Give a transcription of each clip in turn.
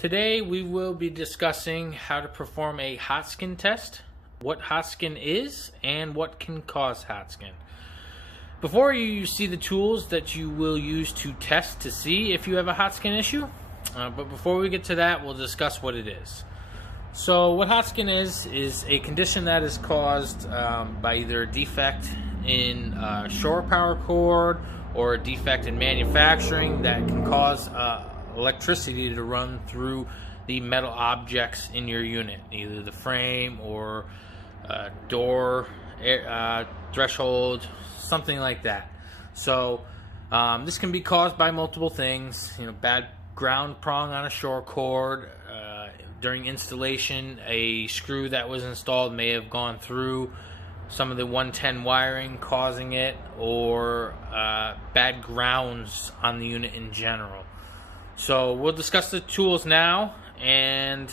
Today we will be discussing how to perform a hot skin test, what hot skin is, and what can cause hot skin. Before you see the tools that you will use to test to see if you have a hot skin issue, but before we get to that, we'll discuss what it is. So what hot skin is a condition that is caused by either a defect in shore power cord or a defect in manufacturing that can cause electricity to run through the metal objects in your unit, either the frame or door, threshold, something like that. So this can be caused by multiple things. Bad ground prong on a shore cord. During installation, a screw that was installed may have gone through some of the 110 wiring, causing it, or bad grounds on the unit in general. So we'll discuss the tools now and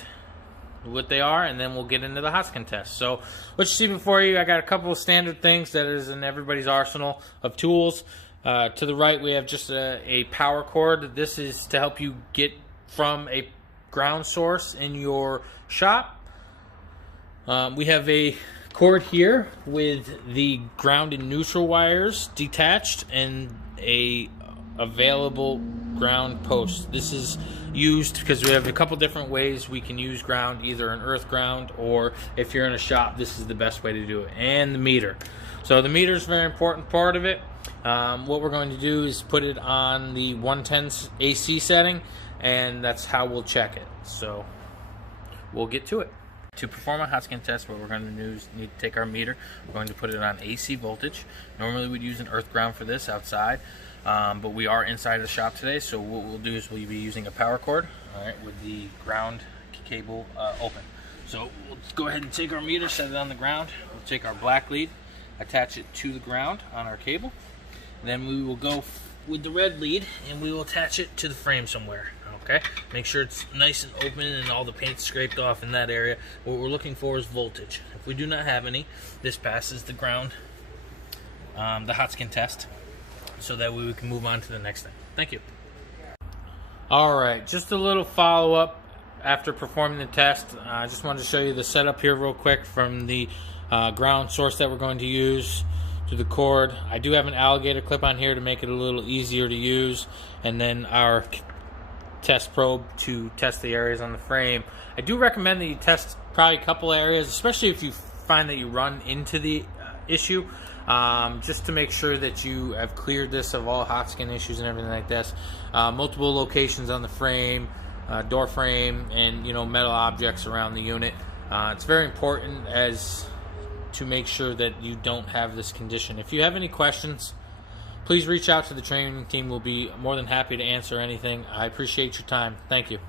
what they are, and then we'll get into the hot skin test. So what you see before you, I got a couple of standard things that is in everybody's arsenal of tools. To the right, we have just a power cord. This is to help you get from a ground source in your shop. We have a cord here with the ground and neutral wires detached and a available ground post. This is used because we have a couple different ways we can use ground, either an earth ground, or if you're in a shop, this is the best way to do it. And the meter. So the meter is a very important part of it. What we're going to do is put it on the 110 AC setting, and that's how we'll check it. So we'll get to it. To perform a hot skin test, what we're going to do is need to take our meter. We're going to put it on AC voltage. Normally we'd use an earth ground for this outside, but we are inside the shop today, so what we'll do is we'll be using a power cord, all right, with the ground cable open. So we'll go ahead and take our meter, set it on the ground. We'll take our black lead, attach it to the ground on our cable. Then we will go with the red lead and we will attach it to the frame somewhere. Okay, make sure it's nice and open and all the paint scraped off in that area. What we're looking for is voltage. If we do not have any, this passes the ground, the hot skin test, so that way we can move on to the next thing. Thank you. Alright, just a little follow-up after performing the test. I just wanted to show you the setup here real quick from the ground source that we're going to use to the cord. I do have an alligator clip on here to make it a little easier to use, and then our test probe to test the areas on the frame. I do recommend that you test probably a couple areas, especially if you find that you run into the issue, just to make sure that you have cleared this of all hot skin issues and everything like this. Multiple locations on the frame, door frame, and metal objects around the unit. It's very important to make sure that you don't have this condition. If you have any questions, please reach out to the training team. We'll be more than happy to answer anything. I appreciate your time. Thank you.